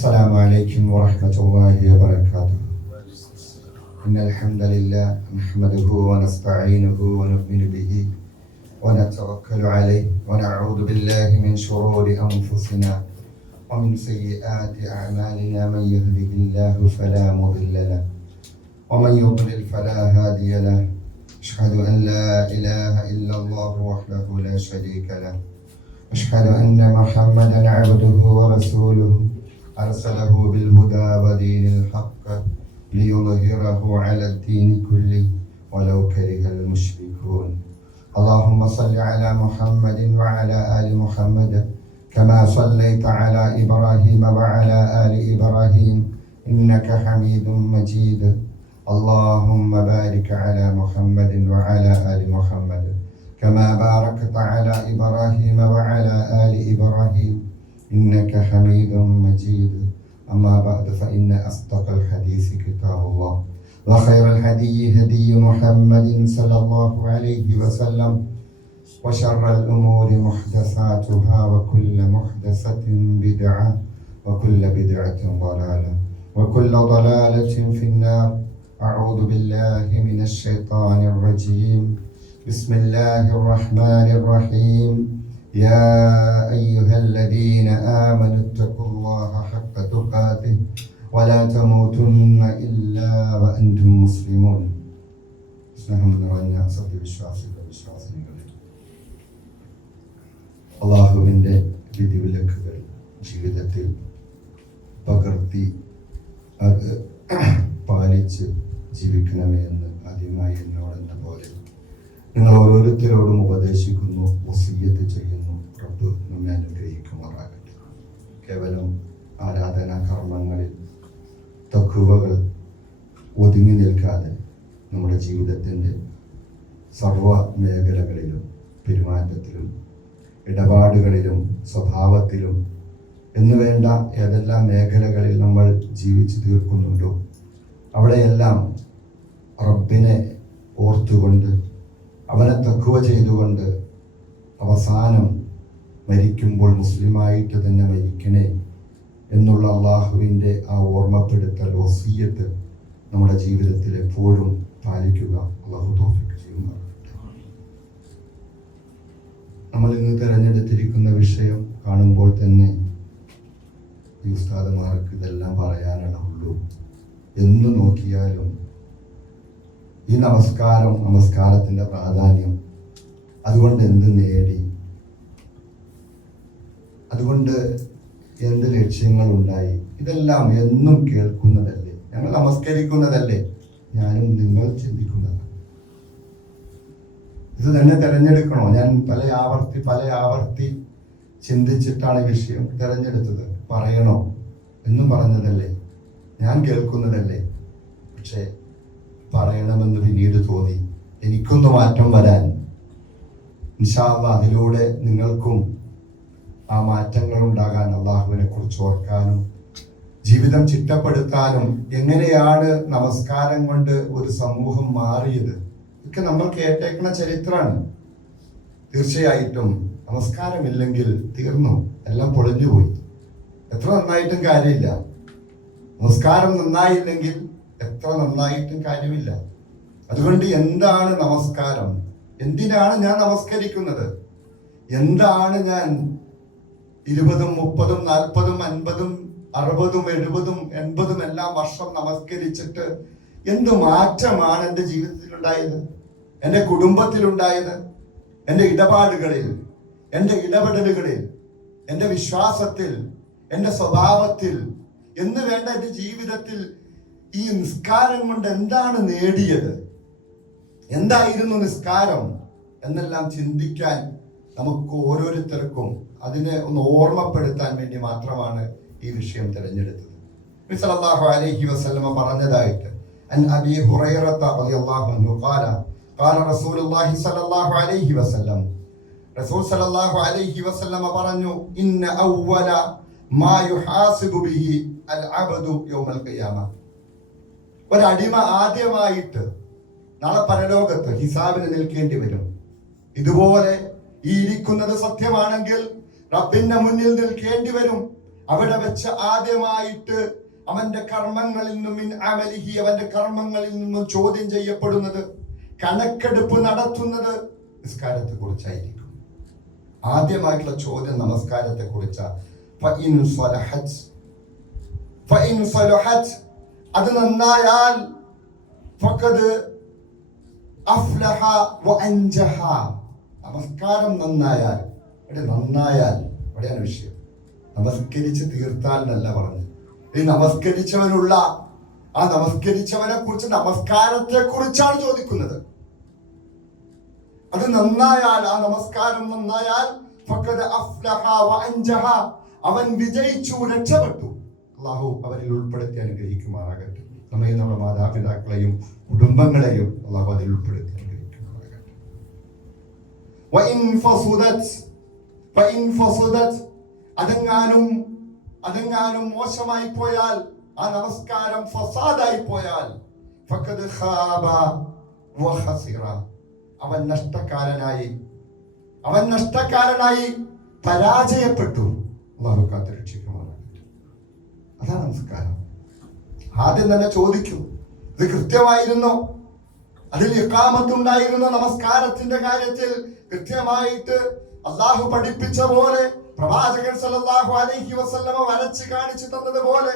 السلام عليكم ورحمة الله وبركاته. إن الحمد لله نحمده ونستعينه ونؤمن به ونتوكل عليه ونعوذ بالله من شرور أنفسنا ومن سيئات أعمالنا. من يهده الله فلا مضل له ومن يضلل فلا هادي له. أشهد أن لا إله إلا الله وحده لا شريك له. أشهد أن محمدا عبده ورسوله أرسله بالهدى ودين الحق ليظهره على الدين كله ولو كره المشركون. اللهم صل على محمد وعلى آل محمد كما صليت على إبراهيم وعلى آل إبراهيم إنك حميد مجيد. اللهم بارك على محمد وعلى آل محمد كما باركت على إبراهيم وعلى آل إبراهيم إنك حميد مجيد. أما بعد فإن أصدق الحديث كتاب الله وخير الهدي هدي محمد صلى الله عليه وسلم وشر الأمور محدثاتها وكل محدثة بدعة وكل بدعة ضلالة وكل ضلالة في النار. أعوذ بالله من الشيطان الرجيم. بسم الله الرحمن الرحيم. يا أيها الذين آمنوا اتقوا الله حق تقاته ولا تموتن إلا وأنتم مسلمون. സ്നേഹം നിറഞ്ഞ സത്യവിശ്വാസികളെ, അള്ളാഹുവിൻ്റെ വിധിവിലക്കുകൾ ജീവിതത്തിൽ പകർത്തി പാലിച്ച് ജീവിക്കണമേ എന്ന് ആദ്യമായി എന്നോടെന്ന പോലെ നിങ്ങൾ ഓരോരുത്തരോടും ഉപദേശിക്കുന്നു, വസിയ്യത്ത് ചെയ്യുന്നു. റബ്ബ് നമ്മെ അനുഗ്രഹിക്കുമാറാകട്ടെ. കേവലം ആരാധനാ കർമ്മങ്ങളിൽ തഖ്വകൾ ഒതുങ്ങി നിൽക്കാതെ നമ്മുടെ ജീവിതത്തിൻ്റെ സർവ മേഖലകളിലും പെരുമാറ്റത്തിലും ഇടപാടുകളിലും സ്വഭാവത്തിലും എന്നുവേണ്ട ഏതെല്ലാം മേഖലകളിൽ നമ്മൾ ജീവിച്ചു തീർക്കുന്നുണ്ടോ അവിടെയെല്ലാം റബ്ബിനെ ഓർത്തുകൊണ്ട് അവനെ തഖ്വ ചെയ്തുകൊണ്ട് അവസാനം മരിക്കുമ്പോൾ മുസ്ലിമായിട്ട് തന്നെ മരിക്കണേ എന്നുള്ള അള്ളാഹുവിൻ്റെ ആ ഓർമ്മപ്പെടുത്തൽ വസിയ്യത്ത് നമ്മുടെ ജീവിതത്തിൽ എപ്പോഴും പാലിക്കുക. അള്ളാഹു തൗഫീഖ് ചെയ്യുമാറാകട്ടെ. നമ്മൾ ഇന്ന് തിരഞ്ഞെടുത്തിരിക്കുന്ന വിഷയം കാണുമ്പോൾ തന്നെ ഈ ഉസ്താദുമാർക്ക് ഇതെല്ലാം പറയാനുള്ളൂ. എന്ന് നോക്കിയാലും ഈ നമസ്കാരത്തിൻ്റെ പ്രാധാന്യം, അതുകൊണ്ട് എന്ത് നേടി, അതുകൊണ്ട് എന്ത് ലക്ഷ്യങ്ങളുണ്ടായി, ഇതെല്ലാം എന്നും കേൾക്കുന്നതല്ലേ, ഞങ്ങൾ നമസ്കരിക്കുന്നതല്ലേ, ഞാനും നിങ്ങൾ ചിന്തിക്കുന്നതാണ്. ഇത് തന്നെ തിരഞ്ഞെടുക്കണോ? ഞാൻ പല ആവർത്തി ചിന്തിച്ചിട്ടാണ് വിഷയം തിരഞ്ഞെടുത്തത്. പറയണോ എന്നും പറഞ്ഞതല്ലേ, ഞാൻ കേൾക്കുന്നതല്ലേ. പക്ഷേ പറയണമെന്ന് പിന്നീട് തോന്നി. എനിക്കൊന്ന് മാറ്റം വരാൻ, ഇൻഷാ അല്ലാഹ് അതിലൂടെ നിങ്ങൾക്കും ആ മാറ്റങ്ങൾ ഉണ്ടാകാൻ, അള്ളാഹുവിനെ കുറിച്ച് ഓർക്കാനും ജീവിതം ചിട്ടപ്പെടുത്താനും, എങ്ങനെയാണ് നമസ്കാരം കൊണ്ട് ഒരു സമൂഹം മാറിയത്, ഇതൊക്കെ നമ്മൾ കേട്ടേക്കുന്ന ചരിത്രമാണ്. തീർച്ചയായിട്ടും നമസ്കാരമില്ലെങ്കിൽ തീർന്നു, എല്ലാം പൊളിഞ്ഞുപോയി. എത്ര നന്നായിട്ടും കാര്യമില്ല. നമസ്കാരം നന്നായില്ലെങ്കിൽ എത്ര നന്നായിട്ടും കാര്യമില്ല. അതുകൊണ്ട് എന്താണ് നമസ്കാരം? എന്തിനാണ് ഞാൻ നമസ്കരിക്കുന്നത്? എന്താണ് ഞാൻ 20, 30, 40, 50, 60, 70, 80 എല്ലാം വർഷം നമസ്കരിച്ചിട്ട് എന്ത് മാറ്റമാണ് എൻ്റെ ജീവിതത്തിലുണ്ടായത്, എൻ്റെ കുടുംബത്തിലുണ്ടായത്, എൻ്റെ ഇടപാടുകളിൽ, എൻ്റെ ഇടപെടലുകളിൽ, എൻ്റെ വിശ്വാസത്തിൽ, എൻ്റെ സ്വഭാവത്തിൽ എന്ന് വേണ്ട എൻ്റെ ജീവിതത്തിൽ ഈ നിസ്കാരം കൊണ്ട് എന്താണ് നേടിയത്, എന്തായിരുന്നു നിസ്കാരം എന്നെല്ലാം ചിന്തിക്കാൻ നമുക്ക് ഓരോരുത്തർക്കും അതിനെ ഒന്ന് ഓർമ്മപ്പെടുത്താൻ വേണ്ടി മാത്രമാണ് ഈ വിഷയം തിരഞ്ഞെടുത്തത്. നബി സല്ലല്ലാഹു അലൈഹി വസല്ലമ പറഞ്ഞതായിട്ട് അൻ അബീ ഹുറൈറത റളിയല്ലാഹു അൻഹു ഖാല ഖാല റസൂലുള്ളാഹി സല്ലല്ലാഹു അലൈഹി വസല്ലം, റസൂൽ സല്ലല്ലാഹു അലൈഹി വസല്ലമ പറഞ്ഞു, ഇന്ന അവ്വല മാ യുഹാസിബു ബിഹി അൽ അബ്ദു യൗമൽ ഖിയാമ. ഒരടിമ ആദ്യമായിട്ട് നാളെ പരലോകത്ത് ഹിസാബിന് നിൽക്കേണ്ടി വരും. ഇതുപോലെ ഈ ഇരിക്കുന്നത് സത്യമാണെങ്കിൽ റബ്ബിന്റെ മുന്നിൽ നിൽക്കേണ്ടി വരും. അവിടെ വെച്ച് ആദ്യമായിട്ട് അവന്റെ കർമ്മങ്ങളിൽ നിന്നും അവന്റെ കർമ്മങ്ങളിൽ നിന്നും ചോദ്യം ചെയ്യപ്പെടുന്നത്, കണക്കെടുപ്പ് നടത്തുന്നത് നിസ്കാരത്തെ കുറിച്ചായിരിക്കും. ആദ്യമായിട്ടുള്ള ചോദ്യം നമസ്കാരത്തെ കുറിച്ചാണ്. അത് നന്നായാൽ നമസ്കാരം നന്നായാൽ, ഇവിടെയാണ് വിഷയം. നമസ്കരിച്ച് തീർത്താൽ എന്നല്ല പറഞ്ഞു. ഈ നമസ്കരിച്ചവനുള്ള ആ നമസ്കരിച്ചവനെ കുറിച്ച്, നമസ്കാരത്തെ കുറിച്ചാണ് ചോദിക്കുന്നത്. അത് നന്നായാൽ, ആ നമസ്കാരം നന്നായാൽ അവൻ വിജയിച്ചു, രക്ഷപ്പെട്ടു. അല്ലാഹു അവരിൽ ഉൾപ്പെടുത്തി അനുഗ്രഹിക്കുമാറാകട്ടെ. നമ്മയും നമ്മുടെ മാതാപിതാക്കളെയും കുടുംബങ്ങളെയും അല്ലാഹു അതിൽ ഉൾപ്പെടുത്തി അനുഗ്രഹിക്കുമാറാകട്ടെ. അതെങ്ങാനും മോശമായി പോയാൽ, ആ നമസ്കാരം ഫസാദായി പോയാൽ, അവൻ നഷ്ടക്കാരനായി പരാജയപ്പെട്ടു. അല്ലാഹു കാത്തുരക്ഷിക്കുമാറാകട്ടെ. അതാണ് നമസ്കാരം. ആദ്യം തന്നെ ചോദിക്കും, ഇത് കൃത്യമായിരുന്നോ? അതിൽ ഇഖാമത്തുണ്ടായിരുന്ന നമസ്കാരത്തിന്റെ കാര്യത്തിൽ കൃത്യമായിട്ട് അല്ലാഹു പഠിപ്പിച്ച പോലെ, പ്രവാചകൻ സല്ലല്ലാഹു അലൈഹി വസല്ലമ വരച്ച് കാണിച്ചു തന്നതുപോലെ,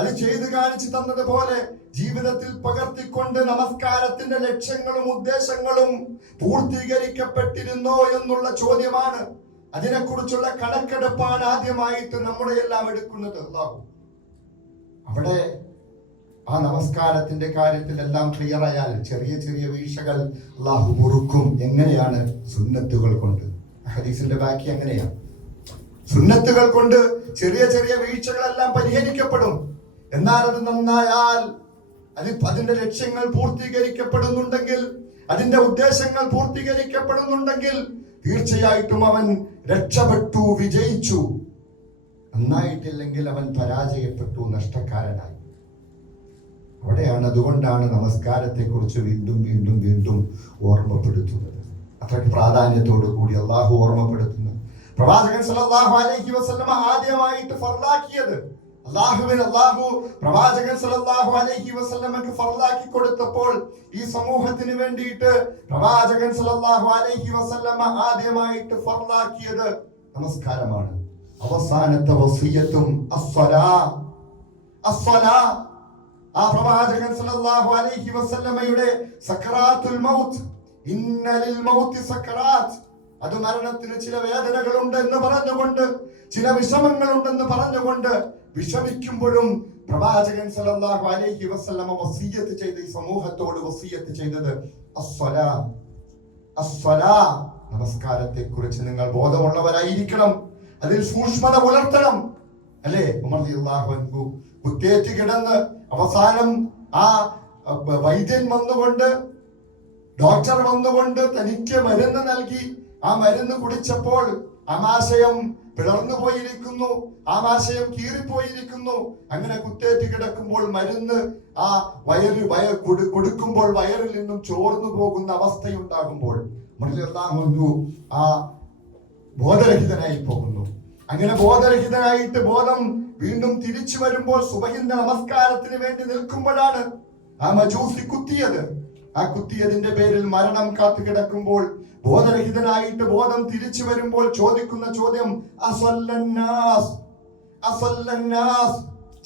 അത് ചെയ്തു കാണിച്ചു തന്നതുപോലെ ജീവിതത്തിൽ പകർത്തിക്കൊണ്ട് നമസ്കാരത്തിന്റെ ലക്ഷ്യങ്ങളും ഉദ്ദേശങ്ങളും പൂർത്തീകരിക്കപ്പെട്ടിരുന്നോ എന്നുള്ള ചോദ്യമാണ്. അതിനെക്കുറിച്ചുള്ള കണക്കെടുപ്പാണ് ആദ്യമായിട്ട് നമ്മുടെ എല്ലാം എടുക്കുന്നത്. അല്ലാഹു അവിടെ ആ നമസ്കാരത്തിന്റെ കാര്യത്തിൽ എല്ലാം ക്ലിയർ ആയാൽ ചെറിയ ചെറിയ വീഴ്ചകൾ അല്ലാഹു പൊറുക്കും. എങ്ങനെയാണ്? സുന്നത്തുകൾ കൊണ്ട്. ഹദീസിന്റെ ബാക്കി അങ്ങനെയാണ്. സുന്നത്തുകൾ കൊണ്ട് ചെറിയ ചെറിയ വീഴ്ചകളെല്ലാം പരിഹരിക്കപ്പെടും. എന്നാൽ അത് നന്നായാൽ, അതിന്റെ ലക്ഷ്യങ്ങൾ പൂർത്തീകരിക്കപ്പെടുന്നുണ്ടെങ്കിൽ, അതിന്റെ ഉദ്ദേശങ്ങൾ പൂർത്തീകരിക്കപ്പെടുന്നുണ്ടെങ്കിൽ തീർച്ചയായിട്ടും അവൻ രക്ഷപ്പെട്ടു, വിജയിച്ചു. നന്നായിട്ടില്ലെങ്കിൽ അവൻ പരാജയപ്പെട്ടു, നഷ്ടക്കാരനായി. അതുകൊണ്ടാണ് നമസ്കാരത്തെ കുറിച്ച് വീണ്ടും വീണ്ടും വീണ്ടും ഓർമ്മപ്പെടുത്തുന്നത്. അത്രയ്ക്ക് പ്രാധാന്യത്തോടു കൂടി അല്ലാഹു ഓർമ്മപ്പെടുത്തുന്നു. പ്രവാചകൻ സല്ലല്ലാഹു അലൈഹി വസല്ലമ ആദ്യമായിട്ട് ഫർളാക്കിയത്, അല്ലാഹു പ്രവാചകൻ സല്ലല്ലാഹു അലൈഹി വസല്ലമക്ക് ഫർളാക്കി കൊടുത്തപ്പോൾ ഈ സമൂഹത്തിന് വേണ്ടിയിട്ട് പ്രവാചകൻ സല്ലല്ലാഹു അലൈഹി വസല്ലമ ആദ്യമായിട്ട് ഫർളാക്കിയത് നമസ്കാരമാണ്. അവസാനത്തെ വസിയത്തും അസ്സലാ. ആ പ്രവാചകൻ സല്ലല്ലാഹു അലൈഹി വസല്ലമയുടെ സക്കറാത്തുൽ മൗത്ത്, ഇന്ന ലിൽ മൗത്തി സക്കറാത്ത്, അത് മരണത്തിന് ചില വേദനകളുണ്ട് എന്ന് പറഞ്ഞുകൊണ്ട്, ചില വിഷമങ്ങളുണ്ടെന്ന് പറഞ്ഞുകൊണ്ട് വിഷമിക്കുമ്പോഴും പ്രവാചകൻ സല്ലല്ലാഹു അലൈഹി വസല്ലമ വസിയത്ത് ചെയ്ത, ഈ സമൂഹത്തോട് വസിയത്ത് ചെയ്തത് അസ്സലാ. നമസ്കാരത്തെ കുറിച്ച് നിങ്ങൾ ബോധമുള്ളവരായിരിക്കണം, അതിൽ സൂക്ഷ്മത പുലർത്തണം. അല്ലേ? ഉമർ റളിയല്ലാഹു അൻഹു കുത്തേറ്റ് കിടന്ന് അവസാനം ആ വൈദ്യൻ വന്നുകൊണ്ട്, ഡോക്ടർ വന്നുകൊണ്ട് തനിക്ക് മരുന്ന് നൽകി. ആ മരുന്ന് കുടിച്ചപ്പോൾ ആമാശയം പിളർന്നു പോയിരിക്കുന്നു, ആമാശയം കീറിപ്പോയിരിക്കുന്നു. അങ്ങനെ കുത്തേറ്റ് കിടക്കുമ്പോൾ മരുന്ന് ആ കൊടുക്കുമ്പോൾ വയറിൽ നിന്നും ചോർന്നു പോകുന്ന അവസ്ഥയുണ്ടാകുമ്പോൾ ആ ബോധരഹിതനായി പോകുന്നു. അങ്ങനെ ബോധരഹിതനായിട്ട് ബോധം വീണ്ടും തിരിച്ചു വരുമ്പോൾ സുബഹിന്റെ നമസ്കാരത്തിന് വേണ്ടി നിൽക്കുമ്പോഴാണ് ആ മജൂസി കുത്തിയത്. ആ കുത്തിയതിന്റെ പേരിൽ മരണം കാത്തു കിടക്കുമ്പോൾ ബോധരഹിതനായിട്ട് ബോധം തിരിച്ചു വരുമ്പോൾ ചോദിക്കുന്ന ചോദ്യം, അസല്ലന്നാസ്,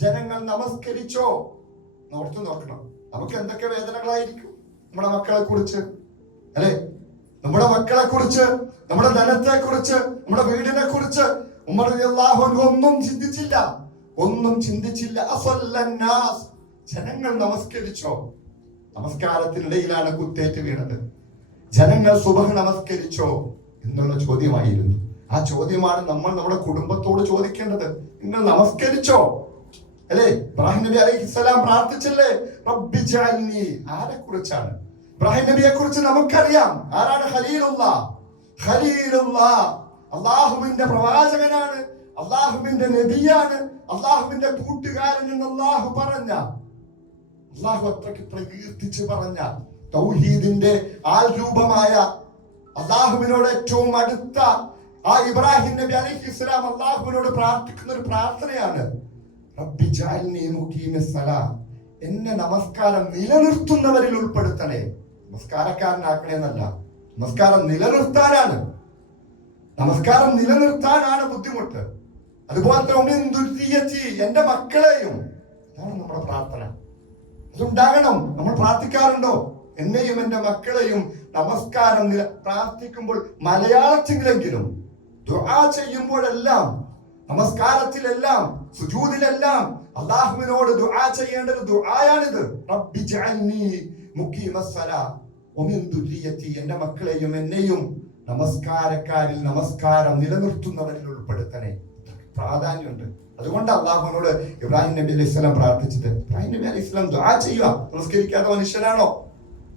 ജനങ്ങൾ നമസ്കരിച്ചോ? ഓർത്തു നോക്കണം, നമുക്ക് എന്തൊക്കെ വേദനകളായിരിക്കും നമ്മുടെ മക്കളെ കുറിച്ച്, അല്ലെ? നമ്മുടെ മക്കളെ കുറിച്ച്, നമ്മുടെ ധനത്തെ കുറിച്ച്, നമ്മുടെ വീടിനെ കുറിച്ച് ഉമർ റളിയല്ലാഹു അൻഹു ഒന്നും ചിന്തിച്ചില്ല. അസല്ലന്നാസ്, ജനങ്ങൾ നമസ്കരിച്ചോ? നമസ്കാരത്തിനിടയിലാണ് കുത്തേറ്റ് വീണത്. ജനങ്ങൾ സുബഹ് നമസ്കരിച്ചോ എന്നുള്ള ചോദ്യമായിരുന്നു. ആ ചോദ്യമാണ് നമ്മൾ നമ്മുടെ കുടുംബത്തോട് ചോദിക്കേണ്ടത്. നിങ്ങൾ നമസ്കരിച്ചോ? അല്ലേ? ഇബ്രാഹിം നബി അലൈഹിസ്സലാം പ്രാർത്ഥിച്ചില്ലേ, റബ്ബി ജഅൽനി. ആരെ കുറിച്ചാണ്? ഇബ്രാഹിം നബിയെ കുറിച്ച് നമുക്കറിയാം. ആരാണ്? ഖലീലുല്ലാഹ്, അല്ലാഹുവിന്റെ പ്രവാചകനാണ്, അല്ലാഹുവിന്റെ നബിയാണ്, അല്ലാഹുവിന്റെ കൂട്ടുകാരൻ എന്ന് അല്ലാഹു പറഞ്ഞ, അല്ലാഹു അത്രയ്ക്ക് പ്രകീർത്തിച്ച് പറഞ്ഞ, തൗഹീദിന്റെ ആൾരൂപമായ, അല്ലാഹുവിനോട് ഏറ്റവും അടുത്ത ആ ഇബ്രാഹിം നബി അലൈഹിസ്സലാം അല്ലാഹുവിനോട് പ്രാർത്ഥിക്കുന്ന ഒരു പ്രാർത്ഥനയാണ്, റബ്ബി ജഅൽനി മുഖീമസ്സലാ, എന്നെ നമസ്കാരം നിലനിർത്തുന്നവരിൽ ഉൾപ്പെടുത്തണേ. നമസ്കാരക്കാരനാക്കണേ എന്നല്ല, നമസ്കാരം നിലനിർത്താനാണ്. നമസ്കാരം നിലനിർത്താനാണ് ബുദ്ധിമുട്ട്. അതുപോലെ എന്റെ മക്കളെയും, അതാണ് നമ്മുടെ പ്രാർത്ഥന. അതുണ്ടാകണം. നമ്മൾ പ്രാർത്ഥിക്കാറുണ്ടോ? എന്നെയും എന്റെ മക്കളെയും നമസ്കാരം പ്രാർത്ഥിക്കുമ്പോൾ മലയാളത്തിലെങ്കിലും ദുആ ചെയ്യുമ്പോഴെല്ലാം, നമസ്കാരത്തിലെല്ലാം, സുജൂദിലെല്ലാം അല്ലാഹുവിനോട് ദുആ ചെയ്യേണ്ടത് ദുആയാണിത്. റബ്ബി ജഅൽനി മുഖീമസ്സലാ വമിൻ ദുർരിയതി, എന്റെ മക്കളെയും എന്നെയും നമസ്കാരക്കാരിൽ, നമസ്കാരം നിലനിർത്തുന്നവരിൽ ഉൾപ്പെടുത്തണേ. പ്രാധാന്യമുണ്ട്. അതുകൊണ്ട് അള്ളാഹുവിനോട് ഇബ്രാഹിം നബി അലൈഹി സ്വലാം പ്രാർത്ഥിച്ചത്. ഇബ്രാഹിം നബി അലൈഹി സ്വലാം ദുആ ചെയ്യുക. നമസ്കരിക്കാത്ത മനുഷ്യനാണോ?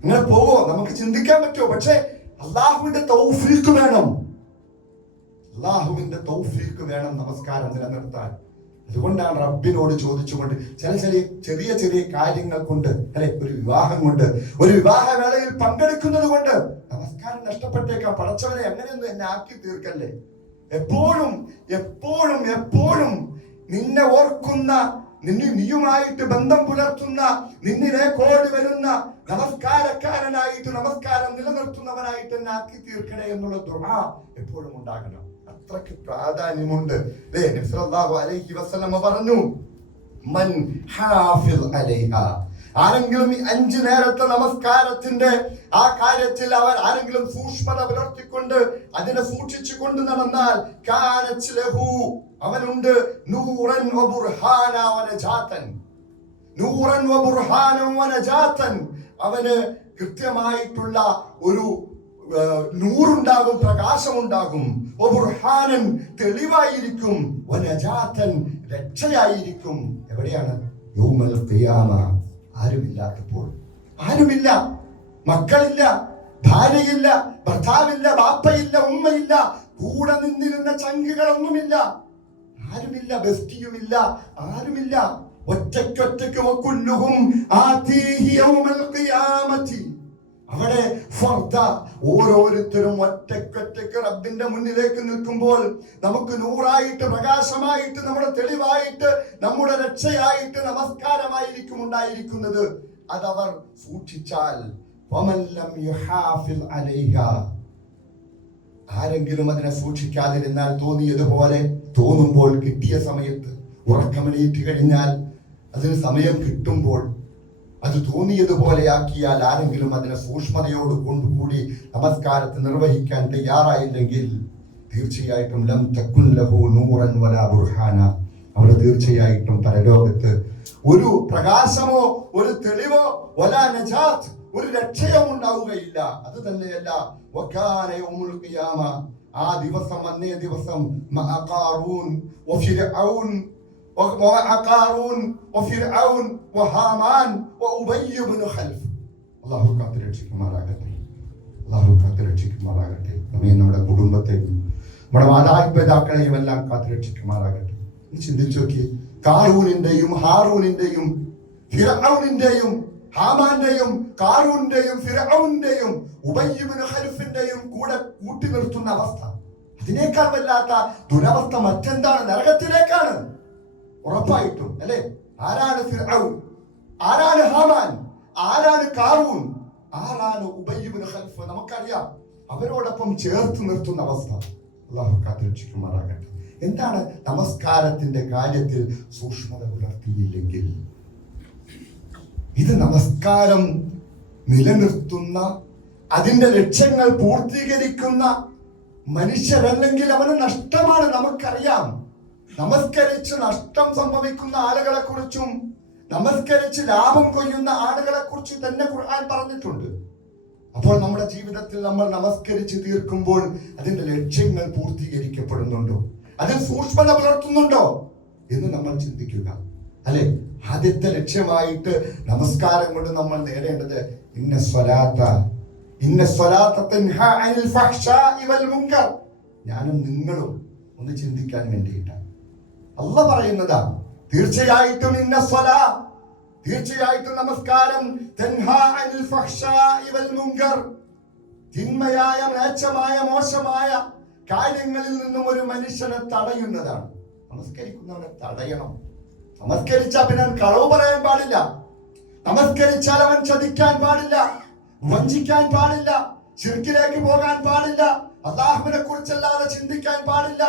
നിങ്ങൾ പോവോ? നമുക്ക് ചിന്തിക്കാൻ പറ്റുമോ? പക്ഷേ അള്ളാഹുവിന്റെ തൗഫീഖ് വേണം. അള്ളാഹുവിന്റെ തൗഫീഖ് വേണം നമസ്കാരം നിലനിർത്താൻ. അതുകൊണ്ടാണ് റബ്ബിനോട് ചോദിച്ചുകൊണ്ട് ചെറിയ ചെറിയ കാര്യങ്ങൾ കൊണ്ട്, അല്ലെ, ഒരു വിവാഹം കൊണ്ട്, ഒരു വിവാഹ വേളയിൽ പങ്കെടുക്കുന്നത് കൊണ്ട് നമസ്കാരം നഷ്ടപ്പെട്ടേക്കാം. പടച്ചവനെ അങ്ങനെയൊന്നും എന്നെ ആക്കി തീർക്കല്ലേ. എപ്പോഴും എപ്പോഴും എപ്പോഴും നിന്നെ ഓർക്കുന്ന, നീയുമായിട്ട് ബന്ധം പുലർത്തുന്ന, നിന്നിലേക്ക് ഓടി വരുന്ന നമസ്കാരക്കാരനായിട്ട്, നമസ്കാരം നിലനിർത്തുന്നവനായിട്ട് എന്നെ ആക്കി തീർക്കണേ എന്നുള്ള ദുആ എപ്പോഴും ഉണ്ടാകണം. അത്രയ്ക്ക് പ്രാധാന്യമുണ്ട്. നബി സല്ലല്ലാഹു അലൈഹി വസല്ലം പറഞ്ഞു, മൻ ഹാഫിദ് അലൈഹാ, ആരെങ്കിലും ഈ 5 നേരത്തെ നമസ്കാരത്തിന്റെ ആ കാര്യത്തിൽ ആരെങ്കിലും സൂക്ഷ്മത പുലർത്തിക്കൊണ്ട് അതിനെ സൂക്ഷിച്ചു കൊണ്ട് നടന്നാൽ, കാനത് ലഹു, അവനുണ്ട് നൂറൻ വ ബുർഹാന വ നജാതൻ, നൂറൻ വ ബുർഹാന വ നജാതൻ, അവന് കൃത്യമായിട്ടുള്ള ഒരു നൂറുണ്ടാകും, പ്രകാശമുണ്ടാകും. വ ബുർഹാനൻ, തെളിവായിരിക്കും. വ നജാതൻ, രക്ഷയായിരിക്കും. എവിടെയാണ്? യൗമൽ ഖിയാമ. ആരുമില്ലാത്തപ്പോൾ, ആരുമില്ല, മക്കളില്ല, ഭാര്യയില്ല, ഭർത്താവില്ല, ബാപ്പയില്ല, ഉമ്മയില്ല, കൂടെ നിന്നിരുന്ന ചങ്കുകളൊന്നുമില്ല, ആരുമില്ല, ബെസ്റ്റിയുമില്ല, ആരുമില്ല. ഒറ്റയ്ക്കൊറ്റയ്ക്ക് വകുല്ലുഹും ആതീഹി യൗമൽ ഖിയാമത്തി. അവിടെ ഓരോരുത്തരും ഒറ്റയ്ക്കൊറ്റയ്ക്ക് റബ്ബിന്റെ മുന്നിലേക്ക് നിൽക്കുമ്പോൾ നമുക്ക് നൂറായിട്ട്, പ്രകാശമായിട്ട്, നമ്മുടെ തെളിവായിട്ട്, നമ്മുടെ രക്ഷയായിട്ട് നമസ്കാരമായിരിക്കും ഉണ്ടായിരിക്കുന്നത്. അതവർ സൂക്ഷിച്ചാൽ, ആരെങ്കിലും അതിനെ സൂക്ഷിക്കാതിരുന്നാൽ, തോന്നിയതുപോലെ തോന്നുമ്പോൾ, കിട്ടിയ സമയത്ത്, ഉറക്കമെണീറ്റ് കഴിഞ്ഞാൽ, അതിന് സമയം കിട്ടുമ്പോൾ അത് തോന്നിയതുപോലെയാക്കിയാൽ, ആരെങ്കിലും അതിനെ സൂക്ഷ്മതയോട് കൊണ്ടുകൂടി നമസ്കാരത്തെ നിർവഹിക്കാൻ തയ്യാറായില്ലെങ്കിൽ, തീർച്ചയായിട്ടും ലം തകുൻ ലഹു നൂറൻ വലാ ബുർഹാന, അവിടെ തീർച്ചയായിട്ടും പരലോകത്ത് ഒരു പ്രകാശമോ ഒരു തെളിവോ വലാ നജാത്ത്, ഒരു രക്ഷയോ ഉണ്ടാവുകയില്ല. അത് തന്നെയല്ല വകാന യൗമുൽ ഖിയാമ, ആ ദിവസം, അന്നേ ദിവസം, മഅ ഖാറൂൻ വഫിർഔൻ وفرعون وهامان وأبي بن خلف. അല്ലാഹു കാത്തുരക്ഷിക്കുമാറാകട്ടെ. അല്ലാഹു കാത്തുരക്ഷിക്കുമാറാകട്ടെ. നമ്മയും നമ്മുടെ കുടുംബത്തെയും നമ്മുടെ മാതാപിതാക്കളെയും എല്ലാം കാത്തുരക്ഷിക്കുമാറാകട്ടെ. ചിന്തിച്ചു നോക്കി, കാറൂനിന്റെയും ഹാറൂനിന്റെയും ഫിർഔനിന്റെയും ഹാമാന്റെയും കാറൂന്റെയും ഫിർഔന്റെയും ഉബയ്യ് ഇബ്നു ഖൽഫിന്റെയും കൂടെ കൂട്ടി നിർത്തുന്ന അവസ്ഥ, അതിനേക്കാൾ വല്ലാത്ത ദുരവസ്ഥ മറ്റെന്താണ്? നരകത്തിലേക്കാണ് ഉറപ്പായിട്ടും, അല്ലെ? ആരാണ് ഫിർഔൻ? ആരാണ് ഹാമാൻ? ആരാണ് കാറൂൻ? ആരാണ് ഉബയ്യ് ഇബ്നു ഖൽഫ്? നമുക്കറിയാം. അവരോടൊപ്പം ചേർത്ത് നിർത്തുന്ന അവസ്ഥ. അല്ലാഹു കാത്തുരക്ഷിക്കുമാറാകട്ടെ. എന്താണ്? നമസ്കാരത്തിന്റെ കാര്യത്തിൽ സൂക്ഷ്മത പുലർത്തിയില്ലെങ്കിൽ, ഇത് നമസ്കാരം നിലനിർത്തുന്ന, അതിന്റെ ലക്ഷ്യങ്ങൾ പൂർത്തീകരിക്കുന്ന മനുഷ്യരല്ലെങ്കിൽ അവന് നഷ്ടമാണ്. നമുക്കറിയാം. നമസ്കരിച്ച് നഷ്ടം സംഭവിക്കുന്ന ആളുകളെ കുറിച്ചും നമസ്കരിച്ച് ലാഭം കൊയ്യുന്ന ആളുകളെ കുറിച്ച് തന്നെ ഖുർആൻ പറഞ്ഞിട്ടുണ്ട്. അപ്പോൾ നമ്മുടെ ജീവിതത്തിൽ നമ്മൾ നമസ്കരിച്ച് തീർക്കുമ്പോൾ അതിന്റെ ലക്ഷ്യങ്ങൾ പൂർത്തീകരിക്കപ്പെടുന്നുണ്ടോ, അതിൽ സൂക്ഷ്മത പുലർത്തുന്നുണ്ടോ എന്ന് നമ്മൾ ചിന്തിക്കുക, അല്ലെ? ആദ്യത്തെ ലക്ഷ്യമായിട്ട് നമസ്കാരം കൊണ്ട് നമ്മൾ നേടേണ്ടത് ഇന്ന സ്വലാത്ത തൻഹാ അനിൽ ഫഹ്ശാഇ വൽ മുൻകർ. ഞാനും നിങ്ങളും ഒന്ന് ചിന്തിക്കാൻ വേണ്ടിയിട്ടാണ് അല്ലാഹ് പറയുന്നതാ. തീർച്ചയായിട്ടും തീർച്ചയായിട്ടും നമസ്കാരം തൻഹാ അനിൽ ഫഹ്ശാഇ വൽ മുൻകർ, തിന്മയായ, മ്ലേച്ഛമായ, മോശമായ കാര്യങ്ങളിൽ നിന്നും ഒരു മനുഷ്യനെ തടയുന്നതാണ്. നമസ്കരിക്കുന്നവനെ തടയണം. നമസ്കരിച്ചാൽ പിന്നെ കളവ് പറയാൻ പാടില്ല. നമസ്കരിച്ചാൽ അവൻ ചതിക്കാൻ പാടില്ല, വഞ്ചിക്കാൻ പാടില്ല, ശിർക്കിലേക്ക് പോകാൻ പാടില്ല, അല്ലാഹുവിനെ കുറിച്ചല്ലാതെ ചിന്തിക്കാൻ പാടില്ല.